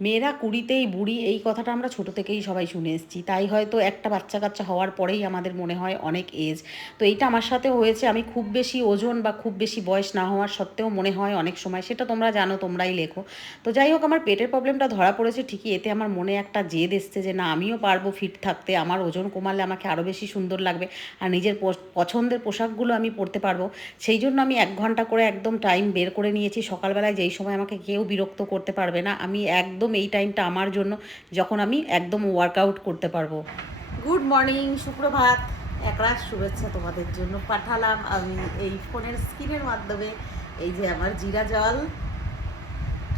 মেয়েরা কুড়িতেই বুড়ি, এই কথাটা আমরা ছোট থেকেই সবাই শুনে এসেছি। তাই হয়তো একটা বাচ্চা কাচ্চা হওয়ার পরেই আমাদের মনে হয় অনেক এজ তো এইটা আমার সাথে হয়েছে, আমি খুব বেশি ওজন বা খুব বেশি বয়স না হওয়ার সত্ত্বেও মনে হয় অনেক সময়, সেটা তোমরা জানো, তোমরাই লেখো। তো যাই হোক, আমার পেটের প্রবলেমটা ধরা পড়েছে ঠিকই, এতে আমার মনে একটা জেদ এসছে যে না, আমিও পারব ফিট থাকতে, আমার ওজন কমালে আমাকে আরও বেশি সুন্দর লাগবে, আর নিজের পছন্দের পোশাকগুলো আমি পরতে পারব। সেই জন্য আমি এক ঘণ্টা করে একদম টাইম বের করে নিয়েছি, সকালবেলায় যেই সময় আমাকে কেউ বিরক্ত করতে পারবে না, আমি একদম এই টাইমটা আমার জন্য যখন আমি একদম ওয়ার্কআউট করতে পারব। গুড মর্নিং সুপ্রভাত। একরাশ শুভেচ্ছা তোমাদের জন্য পাঠালাম আমি এই ফোনের স্ক্রিনের মাধ্যমে। এই যে আমার জিরা জল।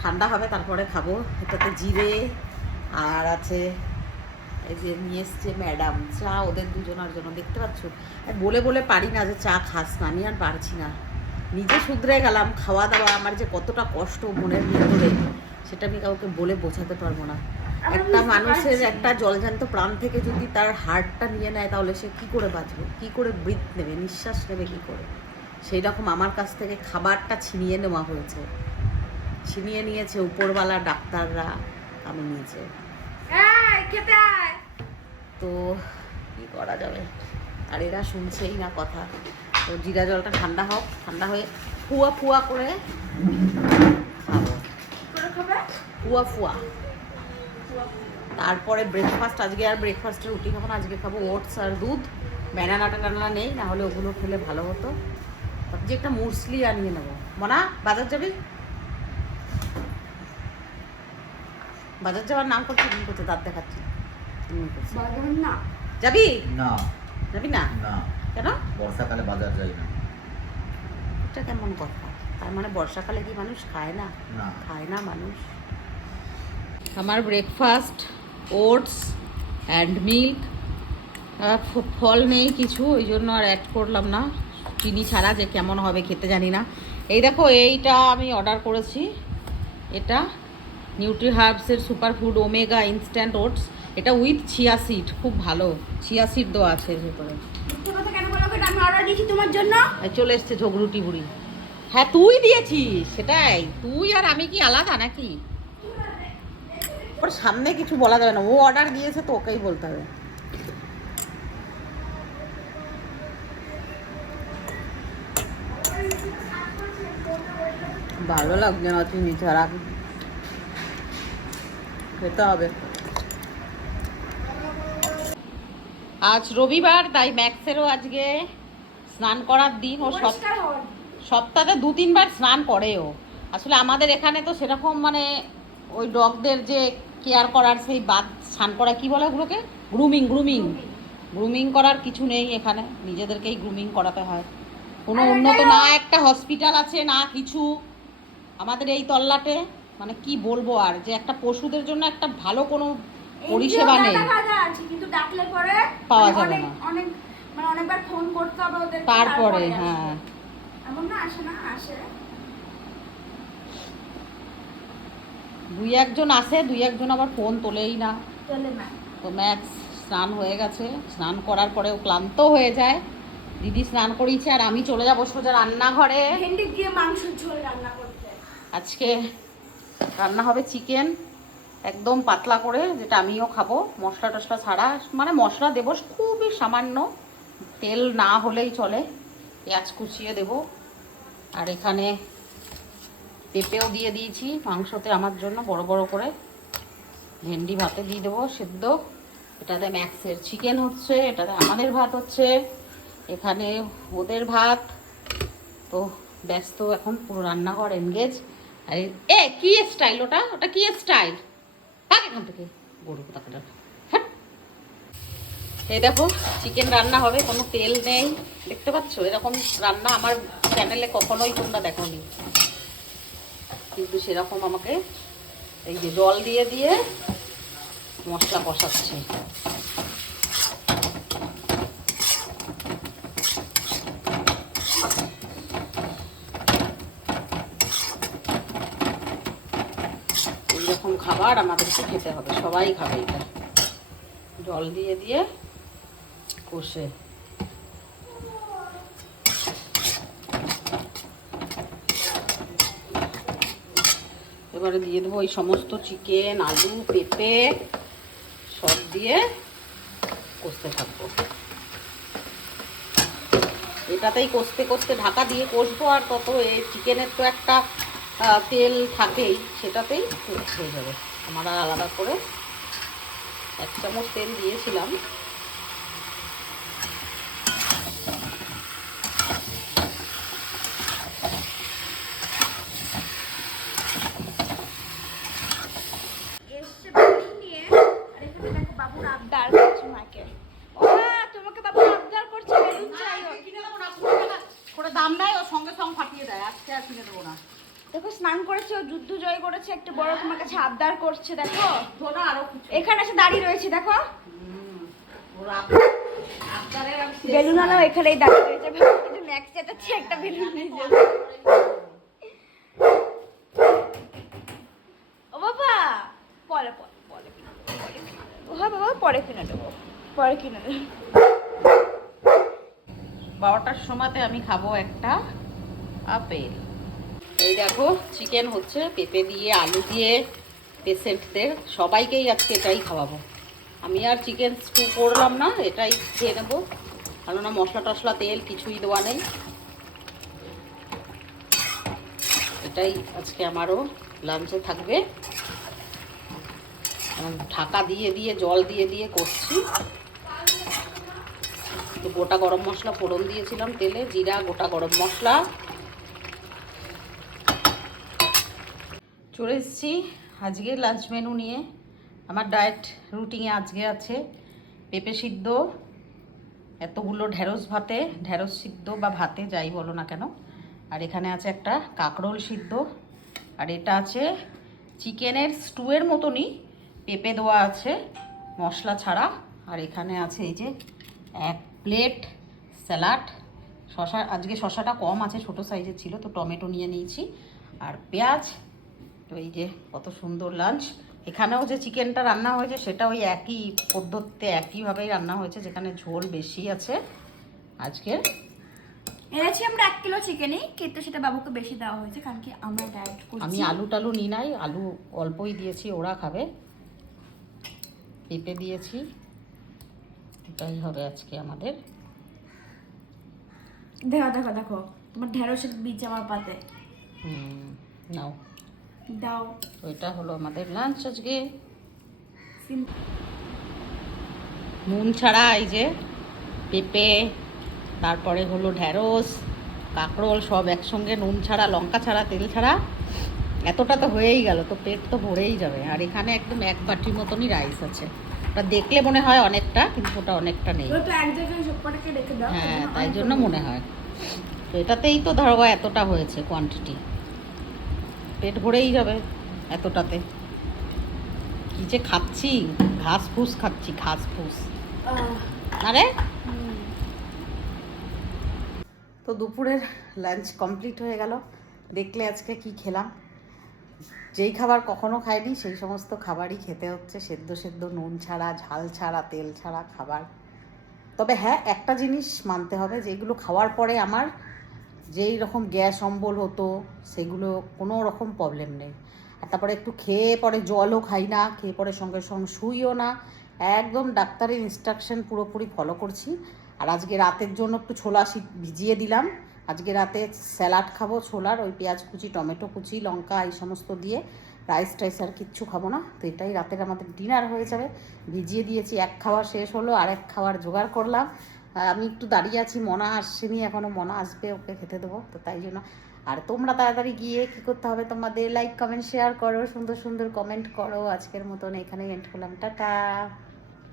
ঠান্ডা হবে, তারপরে খাব। এটাতে জিরে আর আছে, এই যে নিয়ে এসছে ম্যাডাম চা ওদের দুজনের জন্য, দেখতে পাচ্ছ? বলে বলে পারি না যে চা খাস না, আমি আর পারছি না। নিজে শুধরে গেলাম, খাওয়া দাওয়া, আমার যে কতটা কষ্ট মনের ভিতরে। সেটা আমি কাউকে বলে বোঝাতে পারব না। একটা মানুষের একটা জলজান্ত প্রাণ থেকে যদি তার হার্টটা নিয়ে নেয় তাহলে সে কি করে বাঁচবে? কি করে ব্রিথ নেবে? নিঃশ্বাস নেবে কি করে? সেই রকম আমার কাছ থেকে খাবারটা ছিনিয়ে নেওয়া হয়েছে। ছিনিয়ে নিয়েছে উপরওয়ালা ডাক্তাররা আমি নিয়েছে। তো কি করা যাবে? আর এরা শুনছেই না কথা। তো জিরা জলটা ঠান্ডা হোক ঠান্ডা হয়ে ফুয়া ফুয়া করে ফুয়া ফুয়া। তারপরে ব্রেকফাস্ট আজকে আর ব্রেকফাস্টে রুটি খাব না আজকে খাব ওটস আর দুধ। ব্যানানা টানানা নেই না হলে ওগুলো খেলে ভালো হতো। যে একটা মুসলি আনিয়ে নেব। মনা বাজার যাবি? বাজার যাওয়ার নাম করছে কি করছে দাঁত দেখাচ্ছি। হুম, করছে। না। যাবি? না। যাবি না। কেন? বর্ষাকালে বাজার যাই না। এটা কেমন কথা? তার মানে বর্ষাকালে কি মানুষ খায় না? না। খায় না মানুষ। আমার ব্রেকফাস্ট ওটস অ্যান্ড মিল্ক ফল নেই কিছু ওই জন্য আর অ্যাড করলাম না। চিনি ছাড়া যে কেমন হবে খেতে জানি না। এই দেখো এইটা আমি অর্ডার করেছি। এটা Nutri হার্বসের super food omega instant oats এটা উইথ চিয়া সিড খুব ভালো। চিয়া সিড দেওয়া আছে ভেতরে। চলে এসছে ঝগরুটি বুড়ি। হ্যাঁ তুই দিয়েছিস সেটাই। তুই আর আমি কি আলাদা নাকি? ওর সামনে কিছু বলা যাবে না। ও অর্ডার দিয়েছে তো ওকেই বলতে হবে। ভালো লাগছে না চিনি ছাড়া। খেতে হবে। আজ রবিবার তাই ম্যাক্সেরও আজকে স্নান করার দিন। ও সপ্তাহে দু তিনবার স্নান করেও। আসলে আমাদের এখানে তো সেরকম মানে ওই ডগদের যে কেয়ার করার সেই বাদ স্নান করা কি বলে ওগুলোকে? গ্রুমিং গ্রুমিং গ্রুমিং করার কিছু নেই এখানে। নিজেদেরকেই গ্রুমিং করাতে হয়। কোনো উন্নত না একটা হসপিটাল আছে না কিছু। আমাদের এই তল্লাটে মানে কি বলব আর যে একটা পশুদের জন্য একটা ভালো কোনো পরিষেবা নেই। কিন্তু ডাকলে পরে পাওয়া মানে যাবে না। অনেক মানে অনেকবার ফোন করতে হবে ওদেরকে, তারপরে হ্যাঁ। এমন না আসে না আসে। দুই একজন আসে দুই একজন আবার ফোন তোলেই না। তো ম্যাক্স স্নান হয়ে গেছে। স্নান করার পরেও ক্লান্ত হয়ে যায়। দিদি স্নান করিয়েছে আর আমি চলে যাব সোজা রান্নাঘরে। দিয়ে মাংস ঝোল রান্না করতে। আজকে রান্না হবে চিকেন একদম পাতলা করে যেটা আমিও খাব মশলা টশলা ছাড়া। মানে মশলা দেবো খুবই সামান্য তেল না হলেই চলে। পেঁয়াজ কুচিয়ে দেব। আর এখানে পেঁপেও দিয়ে দিয়েছি, মাংসতে আমার জন্য বড় বড় করে। ভেন্ডি ভাতে দিয়ে দেবো, সেদ্ধ। এটাতে ম্যাক্সের চিকেন হচ্ছে, এটাতে আমাদের ভাত হচ্ছে, এখানে ওদের ভাত। তো ব্যস্ত এখন পুরো রান্নাঘর এনগেজ আর, এ, কি স্টাইল ওটা? ওটা কি স্টাইল এখান থেকে। গরু কোথাকার এই দেখো চিকেন রান্না হবে, কোনো তেল নেই। দেখতে পাচ্ছ? এরকম রান্না আমার চ্যানেলে কখনোই তোমরা দেখোনি। কিন্তু সেরকম আমাকে এই যে জল দিয়ে দিয়ে মশলা কষাচ্ছে। এইরকম খাবার আমাদেরকে খেতে হবে, সবাই খাবে এটা। জল দিয়ে দিয়ে কষে। এবারে দিয়ে দেবো ওই সমস্ত চিকেন, আলু, পেঁপে, সব দিয়ে কষতে থাকব। এটাতেই কষতে কষতে ঢাকা দিয়ে কষবো, আর তত এই চিকেনের তো একটা তেল থাকেই, সেটাতেই হয়ে যাবে। আমার আলাদা করে এক চামচ তেল দিয়েছিলাম এসছে বেলুন নিয়ে আর এখানে দেখো বাবুর আবদার করছে মাকে। বাবা তোমাকে বাবু আবদার করছে বেলুন চাই দাম নেয় ও সঙ্গে সঙ্গে ফাটিয়ে দেয় আজকে আর কিনে দেবো না। দেখো স্নান করেছে ও যুদ্ধ জয় করেছে একটা বড় তোমার কাছে আবদার করছে দেখো। ধরো আরও এখানে এসে দাঁড়িয়ে রয়েছে দেখো। বেলুন নাই। এখানেই দাঁড়িয়ে রয়েছে। কিন্তু ম্যাক্স একটা বেলুন নিয়ে যাবে। ও বাবা পরে পরে পরে কিনে দেবো, পরে কিনে দেবো। হ্যাঁ বাবা পরে কিনে দেবো পরে কিনে দেবো বারোটার সময়তে আমি খাব একটা আপেল। এই দেখো চিকেন হচ্ছে পেঁপে দিয়ে, আলু দিয়ে পেশেন্টদের সবাইকেই আজকে এটাই খাওয়াবো। আমি আর চিকেন স্টু করলাম না, এটাই খেয়ে নেব। কেননা মশলা টশলা, তেল কিছুই দেওয়া নেই। এটাই আজকে আমারও লাঞ্চে থাকবে। ঢাকা দিয়ে দিয়ে, জল দিয়ে দিয়ে করছি। তো গোটা গরম মশলা ফোড়ন দিয়েছিলাম তেলে, জিরা, গোটা গরম মশলা। চলে এসেছি আজকে লাঞ্চ মেনু নিয়ে। আমার ডায়েট রুটিনে আজকে আছে পেঁপে সিদ্ধ, এতগুলো ঢেঁড়স ভাতে, ঢেঁড়স সিদ্ধ বা ভাতে যাই বলো না কেন। আর এখানে আছে একটা কাঁকরোল সিদ্ধ। আর এটা আছে চিকেনের স্টুয়ের মতনই পেঁপে দেওয়া আছে মশলা ছাড়া। আর এখানে আছে এই যে এক প্লেট স্যালাড। শশা আজকে শশাটা কম আছে ছোট সাইজের ছিল তো টমেটো নিয়ে নিয়েছি। আর পেঁয়াজ তো এই যে কত সুন্দর লাঞ্চ। এখানেও যে চিকেনটা রান্না হয়েছে সেটা ওই একই পদ্ধতিতে একইভাবেই রান্না হয়েছে যেখানে ঝোল বেশি আছে। আজকের এনেছি আমরা এক কিলো চিকেনই কিন্তু সেটা বাবুকে বেশি দেওয়া হয়েছে কারণ কি আমরা ডায়েট করছি। আমি আলু টালু নিই নাই আলু অল্পই দিয়েছি ওরা খাবে। পেঁপে দিয়েছি। এটাই হবে আজকে আমাদের। দেখো দেখো দেখো তোমার ঢেঁড়সের বীজ আমার পাতে। হুম, নাও। দাও। তো এটা হলো আমাদের লাঞ্চ আজকে। নুন ছাড়া এই যে পেঁপে তারপরে হলো ঢ্যাঁড়স কাঁকরোল সব একসঙ্গে নুন ছাড়া লঙ্কা ছাড়া তেল ছাড়া। এতটা তো হয়েই গেল তো পেট তো ভরেই যাবে। আর এখানে একদম এক বাটির মতনই রাইস আছে। ওটা দেখলে মনে হয় অনেকটা কিন্তু ওটা অনেকটা নেই। হ্যাঁ তাই জন্য মনে হয়। তো এটাতেই তো ধরো এতটা হয়েছে কোয়ান্টিটি পেট ভরেই যাবে এতটাতে। কি যে খাচ্ছি ঘাস ফুস খাচ্ছি ঘাস ফুস। আরে? তো দুপুরের লাঞ্চ কমপ্লিট হয়ে গেল। দেখলে আজকে কি খেলাম। যেই খাবার কখনো খাইনি, সেই সমস্ত খাবারই খেতে হচ্ছে। সেদ্ধ সেদ্ধ, নুন ছাড়া, ঝাল ছাড়া, তেল ছাড়া খাবার। তবে হ্যাঁ একটা জিনিস মানতে হবে যেগুলো খাওয়ার পরে আমার যেই রকম গ্যাস, অম্বল হতো, সেগুলো কোনো রকম প্রবলেম নেই। আর তারপরে একটু খেয়ে পরে জলও খাই না, খেয়ে পরে সঙ্গে সঙ্গে শুইও না। একদম ডাক্তারের ইনস্ট্রাকশন পুরোপুরি ফলো করছি। আর আজকে রাতের জন্য একটু ছোলা ভিজিয়ে দিলাম। আজকে রাতে স্যালাড খাব, ছোলার, ওই পেঁয়াজ কুচি, টমেটো কুচি, লঙ্কা, এই সমস্ত দিয়ে রাইস টাইস আর কিচ্ছু খাব না। তো এটাই রাতের আমাদের ডিনার হয়ে যাবে। ভিজিয়ে দিয়েছি, এক খাওয়া শেষ হলো, আর এক খাওয়ার জোগাড় করলাম। আমি একটু দাঁড়িয়ে আছি, মনা আসছেনি এখনও মনা আসবে, ওকে খেতে দেবো। তো তাই জন্য, আর তোমরা তাড়াতাড়ি গিয়ে কী করতে হবে তোমাদের? লাইক কমেন্ট শেয়ার করো, সুন্দর সুন্দর কমেন্ট করো। আজকের মতন এখানেই এন্ড করলাম। টাটা!